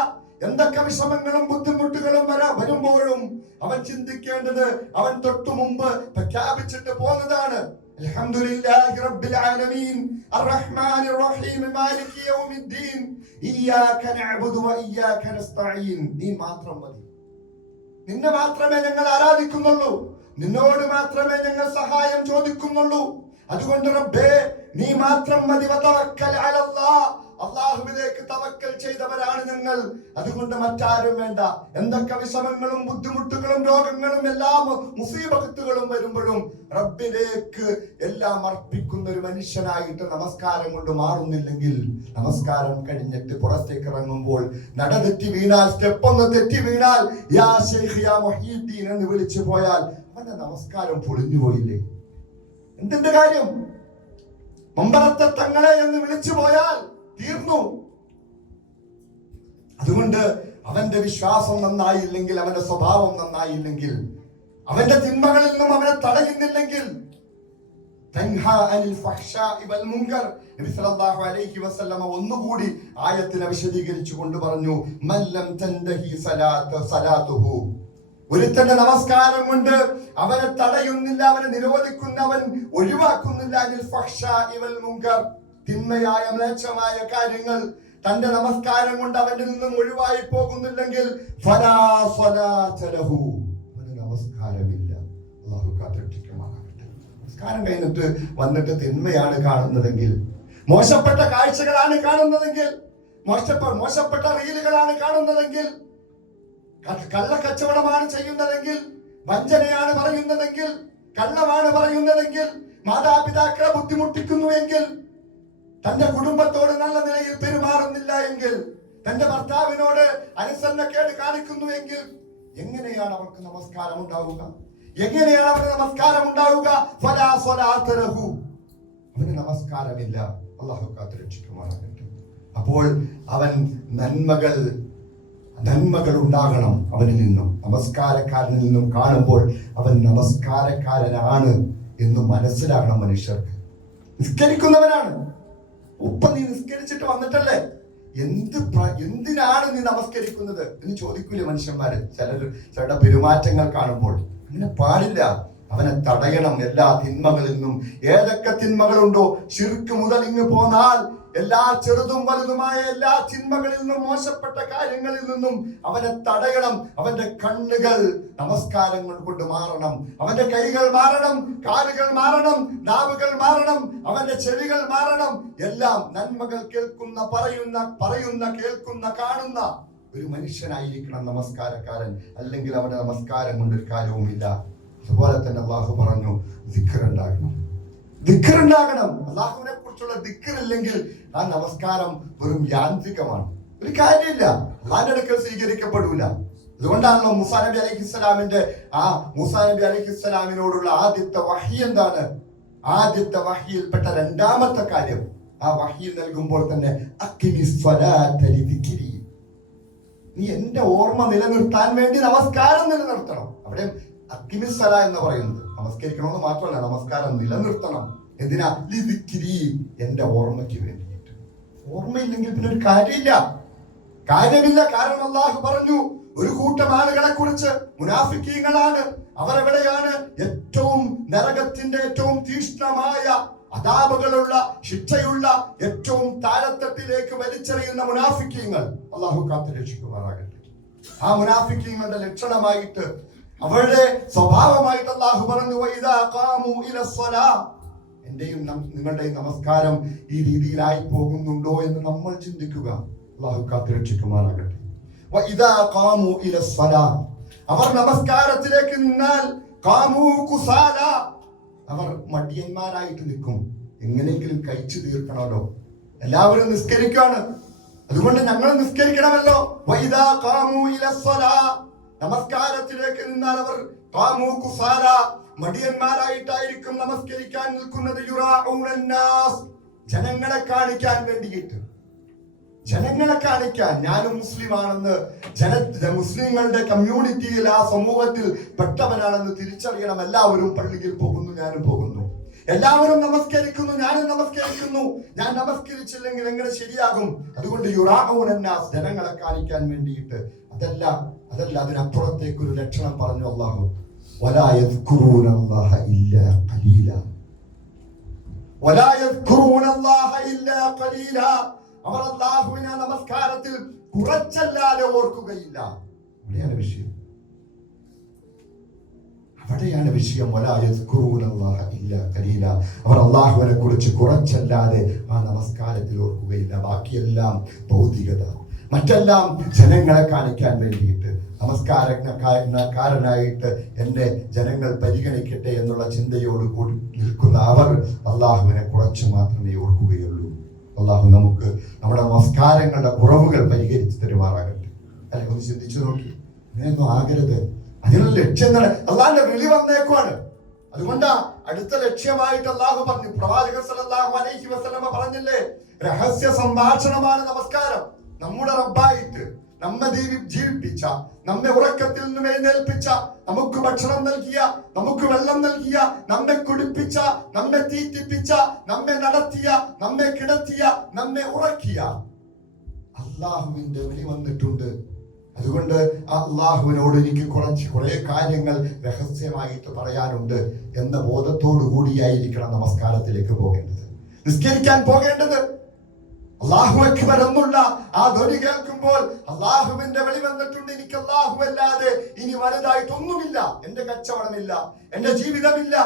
എന്തൊക്കെ വിഷമങ്ങളും ബുദ്ധിമുട്ടുകളും വരുമ്പോഴും അവൻ ചിന്തിക്കേണ്ടത് അവൻ തൊട്ടു മുമ്പ് പ്രഖ്യാപിച്ചിട്ട് പോകുന്നതാണ്. അൽഹംദുലില്ലാഹി റബ്ബിൽ ആലമീൻ അർറഹ്മാനിർ റഹീം മാലികി യൗമിദ്ദീൻ ഇയ്യാക നഅ്ബുദു വ ഇയ്യാക നസ്തഈൻ. നീ മാത്രം മതി, നിന്നെ മാത്രമേ ഞങ്ങൾ ആരാധിക്കുന്നുള്ളൂ, നിന്നോട് മാത്രമേ ഞങ്ങൾ സഹായം ചോദിക്കുന്നുള്ളൂ. അതുകൊണ്ട് റബ്ബേ നീ മാത്രം മതി. വതവക്കൽ അലല്ലാഹ്, അല്ലാഹുവിലേക്ക് തവക്കൽ ചെയ്തവരാണ് ഞങ്ങൾ. അതുകൊണ്ട് മറ്റാരും വേണ്ട. എന്തൊക്കെ വിഷമങ്ങളും ബുദ്ധിമുട്ടുകളും രോഗങ്ങളും എല്ലാ മുസീബത്തുകളും വരുമ്പോഴും റബ്ബിലേക്ക് എല്ലാം അർപ്പിക്കുന്ന ഒരു മനുഷ്യനായിട്ട് നമസ്കാരം കൊണ്ട് മാറുന്നില്ലെങ്കിൽ, നമസ്കാരം കഴിഞ്ഞിട്ട് പുറത്തേക്ക് ഇറങ്ങുമ്പോൾ നട തെറ്റി വീണാൽ, സ്റ്റെപ്പ് ഒന്ന് തെറ്റി വീണാൽ യാ ശൈഖ് യാ മുഹീദ്ദീൻ എന്ന് വിളിച്ചു പോയാൽ അവന്റെ നമസ്കാരം പൊളിഞ്ഞു പോയില്ലേ? എന്തിന്റെ കാര്യം? മമ്പറത്തെ തങ്ങളെ എന്ന് വിളിച്ചു പോയാൽ തീർന്നു. അതുകൊണ്ട് അവന്റെ വിശ്വാസം നന്നായില്ലെങ്കിൽ, അവന്റെ സ്വഭാവം നന്നായില്ലെങ്കിൽ, അവന്റെ തിന്മകളിൽ നിന്നും അവനെ തടയുന്നില്ലെങ്കിൽ, ഒന്നുകൂടി ആയത്തിനെ വിശദീകരിച്ചു കൊണ്ട് പറഞ്ഞു, ഒരുത്തന്റെ നമസ്കാരം കൊണ്ട് അവനെ തടയുന്നില്ല, അവനെ നിരോധിക്കുന്ന, അവൻ ഒഴിവാക്കുന്നില്ല തിന്മയായ മ്ലേച്ഛമായ കാര്യങ്ങൾ തന്റെ നമസ്കാരം കൊണ്ട് അവന്റെ നിന്നും ഒഴിവായി പോകുന്നില്ലെങ്കിൽ അവന് നമസ്കാരമില്ല. അല്ലാഹു കാത്തിരക്ഷിക്കുമാറാകട്ടെ. നമസ്കാരം കഴിഞ്ഞിട്ട് വന്നിട്ട് തിന്മയാണ് കാണുന്നതെങ്കിൽ, മോശപ്പെട്ട കാഴ്ചകളാണ് കാണുന്നതെങ്കിൽ, മോശപ്പെട്ട റീലുകളാണ് കാണുന്നതെങ്കിൽ, കള്ളക്കച്ചവടമാണ് ചെയ്യുന്നതെങ്കിൽ, വഞ്ചനയാണ് പറയുന്നതെങ്കിൽ, കള്ളമാണ് പറയുന്നതെങ്കിൽ, മാതാപിതാക്കളെ ബുദ്ധിമുട്ടിക്കുന്നുവെങ്കിൽ, തന്റെ കുടുംബത്തോട് നല്ല നിലയിൽ പെരുമാറുന്നില്ല എങ്കിൽ, തന്റെ ഭർത്താവിനോട് അനുസരണക്കേട് കാണിക്കുന്നുവെങ്കിൽ, എങ്ങനെയാണ് അവർക്ക് നമസ്കാരം ഉണ്ടാവുക? എങ്ങനെയാണ് അവന് നമസ്കാരം ഉണ്ടാവുക? അവന് നമസ്കാരമില്ല. അല്ലാഹു കാത്തുരക്ഷിക്കുമാറാകട്ടെ. അപ്പോൾ അവൻ നന്മകൾ ഉണ്ടാകണം അവനിൽ നിന്നും, നമസ്കാരക്കാരനിൽ നിന്നും കാണുമ്പോൾ അവൻ നമസ്കാരക്കാരനാണ് എന്ന് മനസ്സിലാകണം മനുഷ്യർക്ക്. നിസ്കരിക്കുന്നവനാണ്. നീ നിസ്കരിച്ചിട്ട് വന്നിട്ടല്ലേ, എന്തിനാണ് നീ നമസ്കരിക്കുന്നത് എന്ന് ചോദിക്കൂലേ മനുഷ്യന്മാര്? ചിലരുടെ പെരുമാറ്റങ്ങൾ കാണുമ്പോൾ അങ്ങനെ പാടില്ല. അവനെ തടയണം എല്ലാ തിന്മകളിൽ നിന്നും. ഏതൊക്കെ തിന്മകളുണ്ടോ, ശിർക്ക് മുതൽ ഇങ്ങ് പോന്നാൽ എല്ലാ ചെറുതും വലുതുമായ എല്ലാ തിന്മകളിൽ നിന്നും, മോശപ്പെട്ട കാര്യങ്ങളിൽ നിന്നും അവനെ തടയണം. അവന്റെ കണ്ണുകൾ നമസ്കാരങ്ങൾ കൊണ്ട് മാറണം, അവന്റെ കൈകൾ മാറണം, കാലുകൾ മാറണം, നാവുകൾ മാറണം, അവന്റെ ചെവികൾ മാറണം. എല്ലാം നന്മകൾ കേൾക്കുന്ന, പറയുന്ന കേൾക്കുന്ന, കാണുന്ന ഒരു മനുഷ്യനായിരിക്കണം നമസ്കാരക്കാരൻ. അല്ലെങ്കിൽ അവന്റെ നമസ്കാരം കൊണ്ട് ഒരു കാര്യവുമില്ല. അതുപോലെ തന്നെ അല്ലാഹു പറഞ്ഞു, ദിക്റുണ്ടാകണം. അല്ലാഹുവിനെ കുറിച്ചുള്ള ദിക്റില്ലെങ്കിൽ ആ നമസ്കാരം വെറും യാന്ത്രികമാണ്, ഒരു കാര്യമില്ല, അല്ലാഹുവിന്റെ അടുക്കൽ സ്വീകരിക്കപ്പെടൂല. അതുകൊണ്ടാണല്ലോ മൂസാ നബി അലൈഹിസ്സലാമിനോടുള്ള ആദ്യത്തെ വഹി എന്താണ്? ആദ്യത്തെ വഹിയിൽപ്പെട്ട രണ്ടാമത്തെ കാര്യം, ആ വഹി നൽകുമ്പോൾ തന്നെ നീ എന്റെ ഓർമ്മ നിലനിർത്താൻ വേണ്ടി നമസ്കാരം നിലനിർത്തണം. അവിടെ അക്കിമിസ്സല എന്ന് പറയുന്നത് നമസ്കരിക്കണമെന്ന് മാത്രമല്ല, നമസ്കാരം നിലനിർത്തണം. എന്തിനാ? എന്റെ ഓർമ്മയ്ക്ക് വേണ്ടിയിട്ട്. ഓർമ്മയില്ലെങ്കിൽ പിന്നെ ഒരു കാര്യമില്ല. കാരണം അല്ലാഹു പറഞ്ഞു ഒരു കൂട്ടം ആളുകളെ കുറിച്ച്, മുനാഫിക്കീങ്ങളാണ്. അവരെവിടെയാണ്? ഏറ്റവും നരകത്തിന്റെ ഏറ്റവും തീഷ്ണമായ അദാബുകളുള്ള, ശിക്ഷയുള്ള, ഏറ്റവും താഴത്തട്ടിലേക്ക് വലിച്ചെറിയുന്ന മുനാഫിക്കീങ്ങൾ. അല്ലാഹു കാത്തുരക്ഷിക്കുമാറാകട്ടെ. ആ മുനാഫിക്കീങ്ങളുടെ ലക്ഷണമായിട്ട്, അവരുടെ സ്വഭാവമായിട്ട് അല്ലാഹു പറഞ്ഞു, എന്റെയും നിങ്ങളുടെയും നമസ്കാരം ഈ രീതിയിലായി പോകുന്നുണ്ടോ എന്ന് നമ്മൾ ചിന്തിക്കുക. അല്ലാഹു കാത്തുരക്ഷിക്കുമാറാകട്ടെ. അവർ നമസ്കാരത്തിലേക്ക് നിന്നാൽ അവർ മടിയന്മാരായിട്ട് നിൽക്കും. എങ്ങനെയെങ്കിലും കഴിച്ചു തീർക്കണമല്ലോ, എല്ലാവരും നിസ്കരിക്കുകയാണ്, അതുകൊണ്ട് ഞങ്ങൾ നിസ്കരിക്കണമല്ലോ. നമസ്കാരത്തിലേക്ക് നിന്നാൽ അവർ മടിയന്മാരായിട്ടായിരിക്കും നമസ്കരിക്കാൻ നിൽക്കുന്നത്. ജനങ്ങളെ കാണിക്കാൻ വേണ്ടിയിട്ട്, ജനങ്ങളെ കാണിക്കാൻ ഞാനും മുസ്ലിമാണെന്ന്, മുസ്ലിങ്ങളുടെ കമ്മ്യൂണിറ്റിയിൽ, ആ സമൂഹത്തിൽ പെട്ടവനാണെന്ന് തിരിച്ചറിയണം. എല്ലാവരും പള്ളിയിൽ പോകുന്നു, ഞാനും പോകുന്നു. എല്ലാവരും നമസ്കരിക്കുന്നു, ഞാനും നമസ്കരിക്കുന്നു. ഞാൻ നമസ്കരിച്ചില്ലെങ്കിൽ എങ്ങനെ ശരിയാകും? അതുകൊണ്ട് യുറാഊനന്നാസ്, ജനങ്ങളെ കാണിക്കാൻ വേണ്ടിയിട്ട്. അതല്ല അതിനപ്പുറത്തേക്ക് ഒരു ലക്ഷണം പറഞ്ഞു അല്ലാഹു. വലാ യദ്കുറൂനല്ലാഹ ഇല്ലാ ഖലീലാ, വലാ യദ്കുറൂനല്ലാഹ ഇല്ലാ ഖലീലാ. അവർ അല്ലാഹുവിനെ നമസ്കാരത്തിൽ കുറച്ചല്ലാതെ ഓർക്കുകയില്ല. അവിടെയാണ് വിഷയം, അവിടെയാണ് വിഷയം. വലാ യദ്കുറൂനല്ലാഹ ഇല്ലാ ഖലീലാ. അവർ അല്ലാഹുവിനെ കുറിച്ച് കുറച്ചല്ലാതെ ആ നമസ്കാരത്തിൽ ഓർക്കുകയില്ല. ബാക്കിയെല്ലാം ഭൗതികത, മറ്റെല്ലാം ജനങ്ങളെ കാണിക്കാൻ വേണ്ടിയിട്ട്, നമസ്കാരക്കാരനായിട്ട് എന്നെ ജനങ്ങൾ പരിഗണിക്കട്ടെ എന്നുള്ള ചിന്തയോട് കൂടി നിൽക്കുന്ന അവർ അള്ളാഹുവിനെ കുറച്ച് മാത്രമേ ഓർക്കുകയുള്ളൂ. അള്ളാഹു നമുക്ക് നമ്മുടെ നമസ്കാരങ്ങളുടെ കുറവുകൾ പരിഹരിച്ച് തരുമാറാകട്ടെ. അല്ലെ, ഒന്ന് ചിന്തിച്ചു നോക്കി. അങ്ങനെയൊന്നും ആകരുത്. അതിനുള്ള ലക്ഷ്യം എന്താണ്? അള്ളാഹിന്റെ വിളി വന്നേക്കുവാണ്. അതുകൊണ്ടാ അടുത്ത ലക്ഷ്യമായിട്ട് അള്ളാഹു പറഞ്ഞു. പ്രവാചകൻ സല്ലല്ലാഹു അലൈഹി വസല്ലമ പറഞ്ഞില്ലേ, രഹസ്യ സംഭാഷണമാണ് നമസ്കാരം. നമ്മുടെ റബ്ബായിട്ട് നമ്മെ ജീവിപ്പിച്ച, നമ്മെ ഉറക്കത്തിൽ നിന്നും എഴുന്നേൽപ്പിച്ച, നമുക്ക് ഭക്ഷണം നൽകിയ, നമുക്ക് വെള്ളം നൽകിയ, നമ്മെ കുടിപ്പിച്ച, നമ്മെ തീറ്റിപ്പിച്ച, നമ്മെ നടത്തിയ, നമ്മെ കിടത്തിയ, നമ്മെ ഉറക്കിയ അള്ളാഹുവിന്റെ വിളി വന്നിട്ടുണ്ട്. അതുകൊണ്ട് അള്ളാഹുവിനോട് എനിക്ക് കുറെ കാര്യങ്ങൾ രഹസ്യമായിട്ട് പറയാനുണ്ട് എന്ന ബോധത്തോടു കൂടിയായിരിക്കണം നമസ്കാരത്തിലേക്ക് പോകേണ്ടത്, നിസ്കരിക്കാൻ പോകേണ്ടത്. അല്ലാഹു അക്ബർ എന്നുള്ള ആ ധ്വനി കേൾക്കുമ്പോൾ അള്ളാഹുവിന്റെ വിളി വന്നിട്ടുണ്ട്. എനിക്ക് അല്ലാഹു അല്ലാതെ ഇനി വലുതായിട്ടൊന്നുമില്ല. എന്റെ കച്ചവടമില്ല, എന്റെ ജീവിതമില്ല,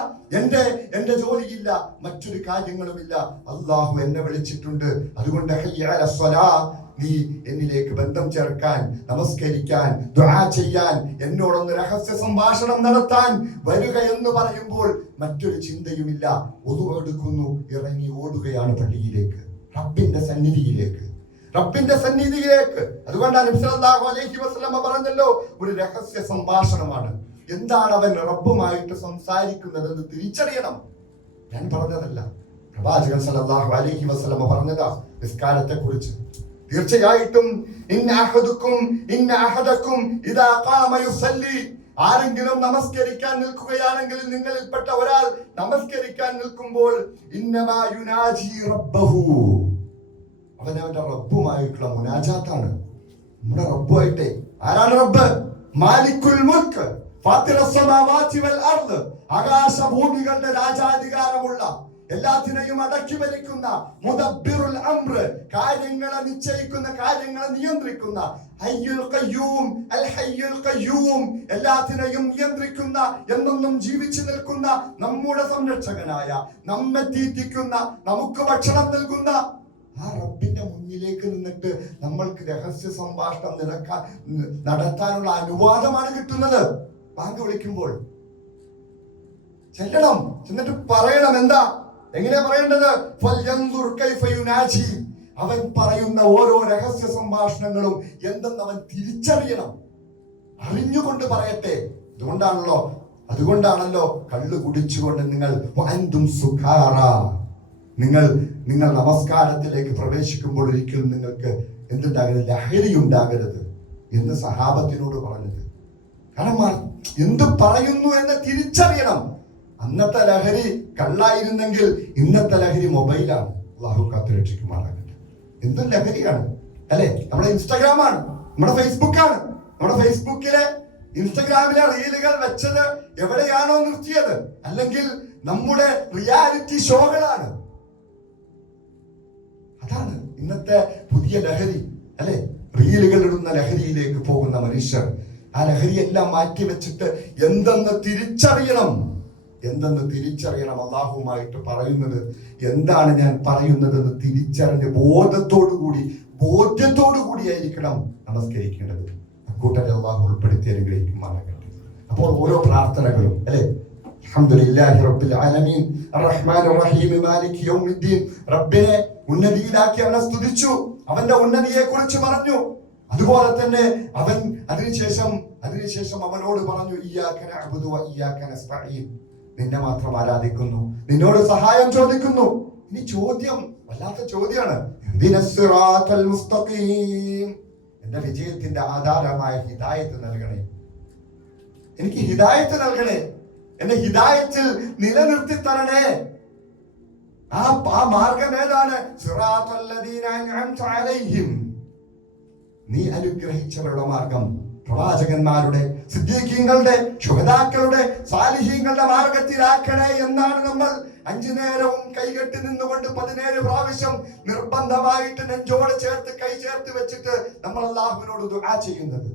എന്റെ ജോലിയില്ല, മറ്റൊരു കാര്യങ്ങളുമില്ല. അള്ളാഹു എന്നെ വിളിച്ചിട്ടുണ്ട്. അതുകൊണ്ട് നീ എന്നിലേക്ക് ബന്ധം ചേർക്കാൻ, നമസ്കരിക്കാൻ, ദുആ ചെയ്യാൻ, എന്നോടൊന്ന് രഹസ്യ സംഭാഷണം നടത്താൻ വരിക എന്ന് പറയുമ്പോൾ മറ്റൊരു ചിന്തയുമില്ല. ഒതു എടുക്കുന്നു, ഇറങ്ങി ഓടുകയാണ് പള്ളിയിലേക്ക്, റബ്ബിന്റെ സന്നിധിയിലേക്ക്. അതുകൊണ്ടാണ് നബി സല്ലല്ലാഹു അലൈഹി വസല്ലമ പറഞ്ഞല്ലോ, ഒരു രഹസ്യ സംഭാഷണമാണ്. എന്താണ് അവൻ റബ്ബുമായിട്ട് സംസാരിക്കുന്നതെന്ന് തിരിച്ചറിയണം. ഞാൻ പറഞ്ഞതല്ല, പ്രവാചകൻ സല്ലല്ലാഹു അലൈഹി വസല്ലമ പറഞ്ഞതാ നിസ്കാരത്തെ കുറിച്ച്. തീർച്ചയായിട്ടും ഇന്ന അഹദക്കും ഇദാ ഖാമ യുസല്ലി, ആരെങ്കിലും നമസ്കരിക്കാൻ നിൽക്കുകയാണെങ്കിൽ, നിങ്ങളിൽപ്പെട്ട ഒരാൾ നമസ്കരിക്കാൻ നിൽക്കുമ്പോൾ ഇന്നമാ യുനാജി റബ്ബഹു, അവനവന്റെ റബ്ബുമായിട്ടുള്ള മുനാജാത്താണ്. നമ്മുടെ റബ്ബുമായിട്ട്. ആരാണ് റബ്ബ്? മാലിക്കുൽ മുൽക്ക്, ഫാത്തിറസ് സമാവാതി വൽ അർദ്, ആകാശഭൂമികളുടെ രാജാധികാരമുള്ള, എല്ലാത്തിനെയും അടക്കി ഭരിക്കുന്ന, മുദബ്ബിറുൽ അംർ, കാര്യങ്ങളെ നിശ്ചയിക്കുന്ന, കാര്യങ്ങളെ നിയന്ത്രിക്കുന്ന, ഹയ്യുൽ ഖയ്യൂം, അൽ ഹയ്യുൽ ഖയ്യൂം, എല്ലാത്തിനെയും നിയന്ത്രിക്കുന്ന, എന്നെന്നും ജീവിച്ചു നിൽക്കുന്ന, നമ്മുടെ സംരക്ഷകനായ, നമ്മെ തീറ്റിക്കുന്ന, നമുക്ക് ഭക്ഷണം നൽകുന്ന ആ റബ്ബിന്റെ മുന്നിലേക്ക് നിന്നിട്ട് നമ്മൾക്ക് രഹസ്യ സംഭാഷണം നടത്താനുള്ള അനുവാദമാണ് കിട്ടുന്നത്. ബാങ്ക് വിളിക്കുമ്പോൾ ചെല്ലണം, ചെന്നിട്ട് പറയണം. എന്താ, എങ്ങനെയാ പറയേണ്ടത്? അവൻ പറയുന്ന ഓരോ രഹസ്യ സംഭാഷണങ്ങളും എന്തെന്ന് അവൻ തിരിച്ചറിയണം, അറിഞ്ഞുകൊണ്ട് പറയട്ടെ. അതുകൊണ്ടാണല്ലോ കള്ളു കുടിച്ചുകൊണ്ട് നിങ്ങൾ നമസ്കാരത്തിലേക്ക് പ്രവേശിക്കുമ്പോൾ ഒരിക്കലും നിങ്ങൾക്ക് എന്തുണ്ടാകരുത്? ലഹരി ഉണ്ടാകരുത് എന്ന് സഹാബത്തിനോട് പറഞ്ഞത്. കാരണം എന്ത് പറയുന്നു എന്ന് തിരിച്ചറിയണം. അന്നത്തെ ലഹരി കള്ളായിരുന്നെങ്കിൽ ഇന്നത്തെ ലഹരി മൊബൈലാണ്. അല്ലാഹു കാത്തുരക്ഷിക്കുമാറാകട്ടെ. എന്തും ലഹരിയാണ് അല്ലെ? നമ്മുടെ ഇൻസ്റ്റാഗ്രാമാണ്, നമ്മുടെ ഫേസ്ബുക്കാണ്. നമ്മുടെ ഫേസ്ബുക്കിലെ, ഇൻസ്റ്റാഗ്രാമിലെ റീലുകൾ വെച്ചത് എവിടെയാണോ നിർത്തിയത്, അല്ലെങ്കിൽ നമ്മുടെ റിയാലിറ്റി ഷോകളാണ്. അതാണ് ഇന്നത്തെ പുതിയ ലഹരി അല്ലെ? റീലുകൾ ഇടുന്ന ലഹരിയിലേക്ക് പോകുന്ന മനുഷ്യർ ആ ലഹരിയെല്ലാം മാറ്റി വെച്ചിട്ട് എന്തെന്ന് തിരിച്ചറിയണം. അള്ളാഹുമായിട്ട് പറയുന്നത് എന്താണ്, ഞാൻ പറയുന്നതെന്ന് തിരിച്ചറിഞ്ഞ് ബോധ്യത്തോടു കൂടിയായിരിക്കണം നമസ്കരിക്കേണ്ടത്. അക്കൂട്ടരെ അള്ളാഹു ഉൾപ്പെടുത്തി അനുഗ്രഹിക്കുമാറാകട്ടെ. അപ്പോൾ ഓരോ പ്രാർത്ഥനകളും അല്ലെ, അൽഹംദുലില്ലാഹി റബ്ബിൽ ആലമീൻ അർറഹ്മാനിർ റഹീം മാലികി യൗമിദ്ദീൻ, റബ്ബിനെ ഉന്നതിയിലാക്കി അവനെ സ്തുതിച്ചു, അവന്റെ ഉന്നതിയെ കുറിച്ച് പറഞ്ഞു. അതുപോലെ തന്നെ അവൻ അതിനുശേഷം അവനോട് പറഞ്ഞു, ഇയ്യാക നഅ്ബുദു വ ഇയ്യാക നസ്തഈൻ, നിന്നെ മാത്രം ആരാധിക്കുന്നു, നിന്നോട് സഹായം ചോദിക്കുന്നു. ഇനി ചോദ്യം, വല്ലാത്ത ചോദ്യമാണ്. ഇഹ്ദിനസ് സിറാത്തൽ മുസ്തഖീം, എന്റെ വിജയത്തിന്റെ ആധാരമായ ഹിദായത്ത് നൽകണേ, എനിക്ക് ഹിദായത്ത് നൽകണേ, എന്നെ ഹിദായത്തിൽ നിലനിർത്തി തരണേ. ആ മാർഗം ഏതാണ്? സിറാത്തൽ ലദീന അൻഅംത അലൈഹിം, നീ അനുഗ്രഹിച്ചവരുടെ മാർഗം, പ്രവാചകന്മാരുടെ, സിദ്ദീഖീങ്ങളുടെ, ശുഹദാക്കളുടെ, സാലിഹീങ്ങളുടെ മാർഗത്തിലാക്കണേ എന്നാണ് നമ്മൾ 5 നേരവും കൈകെട്ടി നിന്നുകൊണ്ട് 17 പ്രാവശ്യം നിർബന്ധമായിട്ട് നെഞ്ചോട് ചേർത്ത് കൈ ചേർത്ത് വെച്ചിട്ട് നമ്മൾ അല്ലാഹുവിനോട് ദുആ ചെയ്യുന്നത്.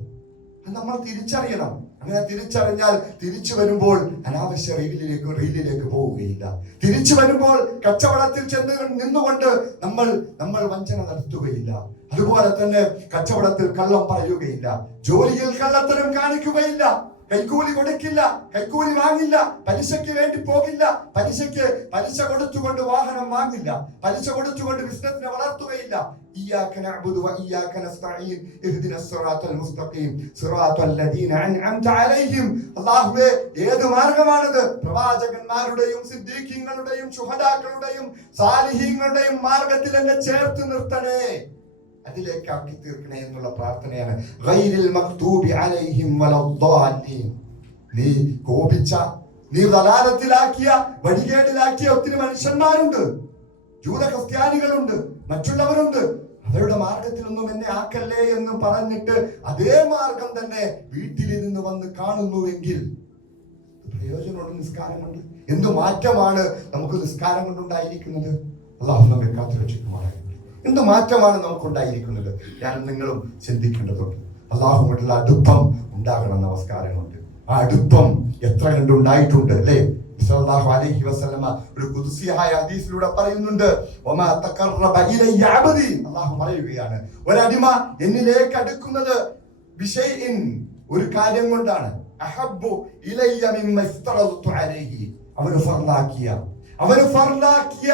നമ്മൾ തിരിച്ചറിയണം. അങ്ങനെ തിരിച്ചറിഞ്ഞാൽ തിരിച്ചു വരുമ്പോൾ അനാവശ്യ റീലിലേക്ക് പോവുകയില്ല. തിരിച്ചു വരുമ്പോൾ കച്ചവടത്തിൽ ചെന്ന് നിന്നുകൊണ്ട് നമ്മൾ വഞ്ചന നടത്തുകയില്ല. അതുപോലെ തന്നെ കച്ചവടത്തിൽ കള്ളം പറയുകയില്ല, ജോലിയിൽ കള്ളത്തരം കാണിക്കുകയില്ല, കൈക്കൂലി കൊടുക്കില്ല, കൈക്കൂലി വാങ്ങില്ല, പലിശയ്ക്ക് വേണ്ടി പോകില്ല, പലിശ കൊടുത്തുകൊണ്ട് വാഹനം വാങ്ങില്ല, പലിശ കൊടുത്തുകൊണ്ട് ബിസിനസിനെ വളർത്തുകയില്ല. ഇയ്യാക നഅ്ബുദു വ ഇയ്യാക നസ്തഈൻ ഇഹ്ദിനസ് സിറാത്തൽ മുസ്തഖീം സിറാത്തൽ ലദീന അൻഅംത അലൈഹിം. അല്ലാഹുവേ, ഏത് മാർഗമാണത്? പ്രവാചകന്മാരുടെയും സിദ്ദീഖീങ്ങളുടെയും ശുഹദാക്കളുടെയും സാലിഹീങ്ങളുടെയും മാർഗത്തിൽ എന്നെ ചേർത്ത് നിർത്തണേ, അതിലേക്ക് ആക്കി തീർക്കണേ എന്നുള്ള പ്രാർത്ഥനയാണ്. ഗൈരിൽ മഗ്ദൂബി അലൈഹിം വലദ്ദാലിൻ. നീ കോപിച്ച, നീ ദലാലത്തിലാക്കിയ, വഴികേടിലാക്കിയ ഒത്തിരി മനുഷ്യന്മാരുണ്ട്, ജൂത ക്രിസ്ത്യാനികളുണ്ട്, മറ്റുള്ളവരുണ്ട്. അവരുടെ മാർഗത്തിലൊന്നും എന്നെ ആക്കല്ലേ എന്ന് പറഞ്ഞിട്ട് അതേ മാർഗം തന്നെ വീട്ടിലിരുന്ന് വന്ന് കാണുന്നുവെങ്കിൽ പ്രയോജനമുള്ള നിസ്കാരം കൊണ്ട് എന്ത് മാറ്റമാണ് നമുക്ക് നിസ്കാരം കൊണ്ടുണ്ടായിരിക്കുന്നത്? അല്ലാഹു നമ്മെ കാത്തുരക്ഷിക്കുമാറാകട്ടെ. എന്ത് മാറ്റമാണ് നമുക്കുണ്ടായിരിക്കുന്നത്? ഞാൻ നിങ്ങളും ചിന്തിക്കേണ്ടതുണ്ട്. അല്ലാഹുവുമായിട്ടുള്ള അടുപ്പം ഉണ്ടാകണം നമസ്കാരം കൊണ്ട്. ആ അടുപ്പം എത്ര കണ്ടുണ്ടായിട്ടുണ്ട് അല്ലേ? സല്ലല്ലാഹു അലൈഹി വസല്ലമ ഒരു ഖുദ്സിയായ ഹദീസിലൂടെ പറയുന്നുണ്ട്, വമാ തഖറബ ഇലയ്യ അബ്ദി, അല്ലാഹു പറയുകയാണ്, ഒരടിമ എന്നിലേക്ക് അടുക്കുന്നത് ബിശൈഇൻ, ഒരു കാര്യം കൊണ്ടാണ്, അഹബ്ബു ഇലയ്യ മിമ്മ ഇഫ്തറദതു അലൈഹി, അവന് ഫർളാക്കിയ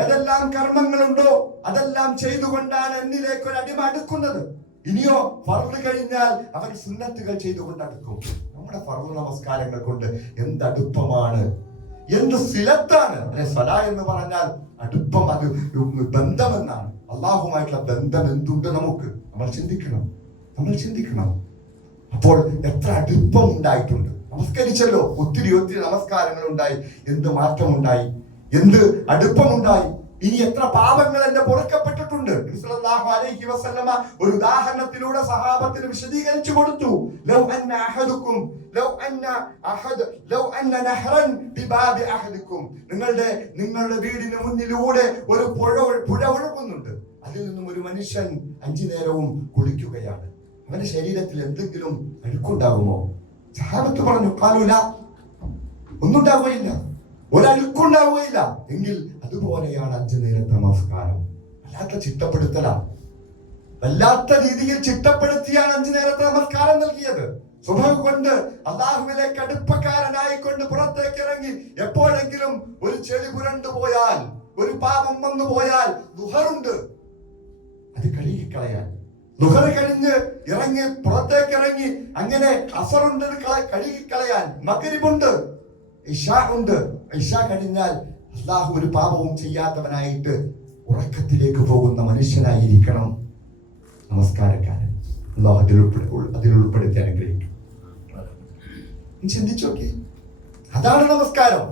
ഏതെല്ലാം കർമ്മങ്ങളുണ്ടോ അതെല്ലാം ചെയ്തുകൊണ്ടാണ് എന്നിലേക്ക് ഒരു അടിമ അടുക്കുന്നത്. ഇനിയോ ഫർള് കഴിഞ്ഞാൽ അവൻ സുന്നത്തുകൾ ചെയ്തുകൊണ്ട് അടുക്കും. നമ്മുടെ ഫർള് നമസ്കാരങ്ങൾ കൊണ്ട് എന്തടുപ്പമാണ്, എന്ത് സിലത്താണ് അല്ലെ? സ്വലാ എന്ന് പറഞ്ഞാൽ അടുപ്പം, അത് ബന്ധമെന്നാണ്. അള്ളാഹുമായിട്ടുള്ള ബന്ധം എന്തുണ്ട് നമുക്ക്? നമ്മൾ ചിന്തിക്കണം. അപ്പോൾ എത്ര അടുപ്പം ഉണ്ടായിട്ടുണ്ട്. നമസ്കരിച്ചല്ലോ, ഒത്തിരി നമസ്കാരങ്ങൾ ഉണ്ടായി, എന്ത് മാറ്റമുണ്ടായി, എന്ത് അടുപ്പമുണ്ടായി. ഇനി എത്ര പാപങ്ങൾ എന്റെ പൊറുക്കപ്പെട്ടിട്ടുണ്ട്. സല്ലല്ലാഹു അലൈഹി വസല്ലമ ഒരു ഉദാഹരണത്തിലൂടെ സഹാബത്തിന് വിശദീകരിച്ചു കൊടുത്തു. ലൗ അന്ന നഹ്റൻ ബിബാബി അഹദിക്കും, നിങ്ങളുടെ വീടിന് മുന്നിലൂടെ ഒരു പുഴ ഒഴുകുന്നുണ്ട്. അതിൽ നിന്നും ഒരു മനുഷ്യൻ 5 നേരവും കുളിക്കുകയാണ്. അവന്റെ ശരീരത്തിൽ എന്തെങ്കിലും അഴുക്കുണ്ടാകുമോ? സഹാബത്ത് പറഞ്ഞു, ഖാലൂല, ഒന്നുണ്ടാവുകയില്ല, ഒരഴുക്കുണ്ടാവുകയില്ല. എങ്കിൽ അതുപോലെയാണ് 5 നേരത്തെ നമസ്കാരം. വല്ലാത്ത ചിട്ടപ്പെടുത്തലാണ്, വല്ലാത്ത രീതിയിൽ ചിട്ടപ്പെടുത്തിയാണ് 5 നേരത്തെ നമസ്കാരം നൽകിയത്. സുബഹ് കൊണ്ട് അല്ലാഹുവിലേക്ക് അടുപ്പക്കാരനായിക്കൊണ്ട് പുറത്തേക്ക് ഇറങ്ങി എപ്പോഴെങ്കിലും ഒരു ചെളി പുരണ്ടു പോയാൽ, ഒരു പാപം വന്നു പോയാൽ ദുഹറുണ്ട്, അത് കഴുകിക്കളയാൻ. ദുഹർ കഴിഞ്ഞ് ഇറങ്ങി പുറത്തേക്ക് ഇറങ്ങി അങ്ങനെ അസറുണ്ട്, കഴുകിക്കളയാൻ. മഗ്രിബുണ്ട്, ഇശാ ഉണ്ട്. ഇശാ കഴിഞ്ഞാൽ അല്ലാഹു ഒരു പാപവും ചെയ്യാത്തവനായിട്ട് ഉറക്കത്തിലേക്ക് പോകുന്ന മനുഷ്യനായിരിക്കണം നമസ്കാരക്കാരൻ. അല്ലാഹു അതിൽ ഉൾപ്പെടുത്തി അനുഗ്രഹിക്കും. ചിന്തിച്ചോക്കെ, അതാണ് നമസ്കാരം.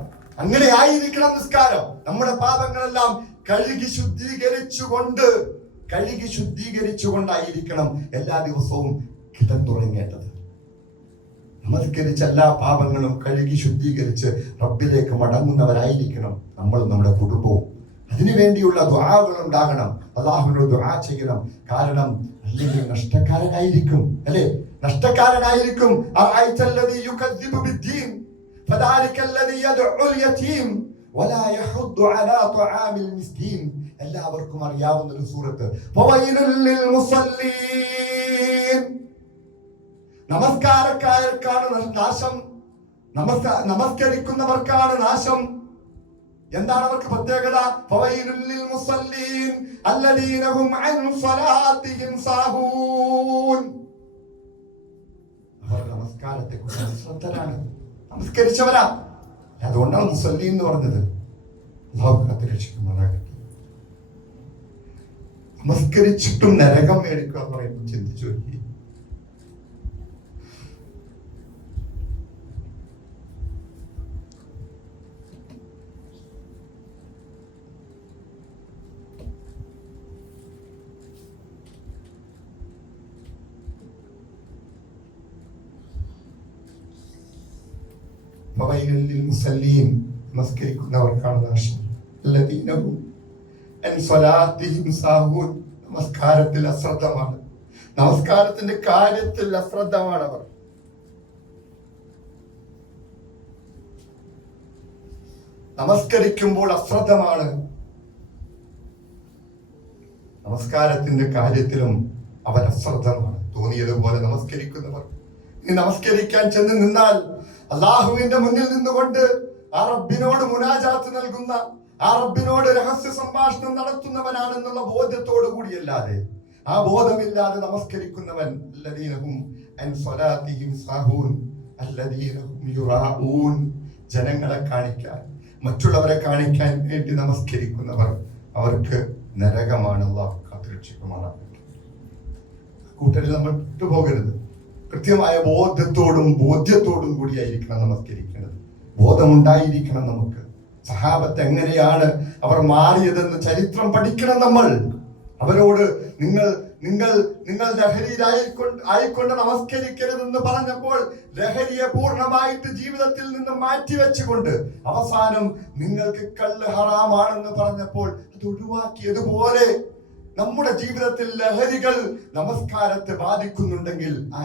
അങ്ങനെ ആയിരിക്കണം നിസ്കാരം. നമ്മുടെ പാപങ്ങളെല്ലാം കഴുകി ശുദ്ധീകരിച്ചുകൊണ്ടായിരിക്കണം എല്ലാ ദിവസവും കിടന്നുറങ്ങേണ്ടത്. നമസ്കരിച്ച എല്ലാ പാപങ്ങളും കഴുകി ശുദ്ധീകരിച്ച് റബ്ബിലേക്ക് മടങ്ങുന്നവരായിരിക്കണം നമ്മൾ, നമ്മുടെ കുടുംബവും. അതിനുവേണ്ടിയുള്ള ദുആകൾ ഉണ്ടാകണം. അല്ലാഹുവിനോട് ദുആ ചെയ്യണം. കാരണം അല്ലെങ്കിൽ നഷ്ടക്കാരനായിരിക്കും, അല്ലേ? നഷ്ടക്കാരനായിരിക്കും. അറഅയ്തല്ലദീ യുകദ്ദിബു ബിദ്ദീൻ ഫദാലിക്കല്ലദീ യദ്ഉൽ യതീം വലാ യഹുദ്ദു അലാ തുആമിൽ മിസ്കീൻ. എല്ലാവർക്കും അറിയാവുന്ന ഒരു സൂറത്ത്. ഫവൈലുൽ ലിൽ മുസല്ലീൻ. നമസ്കാരക്കാർക്കാണ് നാശം, നമസ്കരിക്കുന്നവർക്കാണ് നാശം. എന്താണ് അവർക്ക് പ്രത്യേകത? ഫവൈലുൽ ലിൽ മുസല്ലീൻ അല്ലദീന ഹും അൻ സ്വലാത്തിഹിം സാഹൂൻ. അവർ നമസ്കാരത്തെക്കുറിച്ച് ശ്രദ്ധരാണ്, നമസ്കരിച്ചവരാ. അതുകൊണ്ടാണ് മുസല്ലീൻ എന്ന് പറഞ്ഞത്. അല്ലാഹു കാത്തുരക്ഷിക്കുമാറാകട്ടെ. നമസ്കരിച്ചിട്ടും നരകം മേടിക്കുക എന്ന് പറയുമ്പോൾ ചിന്തിച്ചു നോക്കി. മുസല്ലീൻ, നമസ്കരിക്കുന്നവർക്കാണ് നാശം. നമസ്കാരത്തിൽ അശ്രദ്ധമാണ്, നമസ്കാരത്തിന്റെ കാര്യത്തിൽ അശ്രദ്ധമാണ് അവർ. നമസ്കരിക്കുമ്പോൾ അശ്രദ്ധമാണ്, നമസ്കാരത്തിന്റെ കാര്യത്തിലും അവർ അശ്രദ്ധമാണ്. തോന്നിയതുപോലെ നമസ്കരിക്കുന്നവർ. ഇനി നമസ്കരിക്കാൻ ചെന്ന് നിന്നാൽ അള്ളാഹുവിന്റെ മുന്നിൽ നിന്നുകൊണ്ട് ആ റബ്ബിനോട് മുനാജാത്ത് നൽകുന്ന, ആ റബ്ബിനോട് രഹസ്യ സംഭാഷണം നടത്തുന്നവനാണെന്നുള്ള ബോധ്യത്തോടു കൂടിയല്ലാതെ, ആ ബോധമില്ലാതെ നമസ്കരിക്കുന്നവൻ ജനങ്ങളെ കാണിക്കാൻ, മറ്റുള്ളവരെ കാണിക്കാൻ വേണ്ടി നമസ്കരിക്കുന്നവർ, അവർക്ക് നരകമാണ്. അല്ലാഹു കാത്തുരക്ഷിക്കുമാറാകട്ടെ. കൂട്ടരിൽ നമ്മൾ വിട്ടുപോകരുത്. കൃത്യമായ ബോധ്യത്തോടും കൂടിയായിരിക്കണം നമസ്കരിക്കേണ്ടത്. ബോധമുണ്ടായിരിക്കണം നമുക്ക്. സഹാബത്ത് എങ്ങനെയാണ് അവർ മാറിയതെന്ന് ചരിത്രം പഠിക്കണം നമ്മൾ. അവരോട് നിങ്ങൾ ലഹരിയിലായിക്കൊണ്ട് നമസ്കരിക്കരുതെന്ന് പറഞ്ഞപ്പോൾ ലഹരിയെ പൂർണ്ണമായിട്ട് ജീവിതത്തിൽ നിന്ന് മാറ്റിവെച്ചുകൊണ്ട് അവസാനം നിങ്ങൾക്ക് കള്ള് ഹറാമാണെന്ന് പറഞ്ഞപ്പോൾ അത് ഒഴിവാക്കിയതുപോലെ നമ്മുടെ ജീവിതത്തിൽ ലഹരികൾ നമസ്കാരത്തെ ബാധിക്കുന്നുണ്ടെങ്കിൽ ആ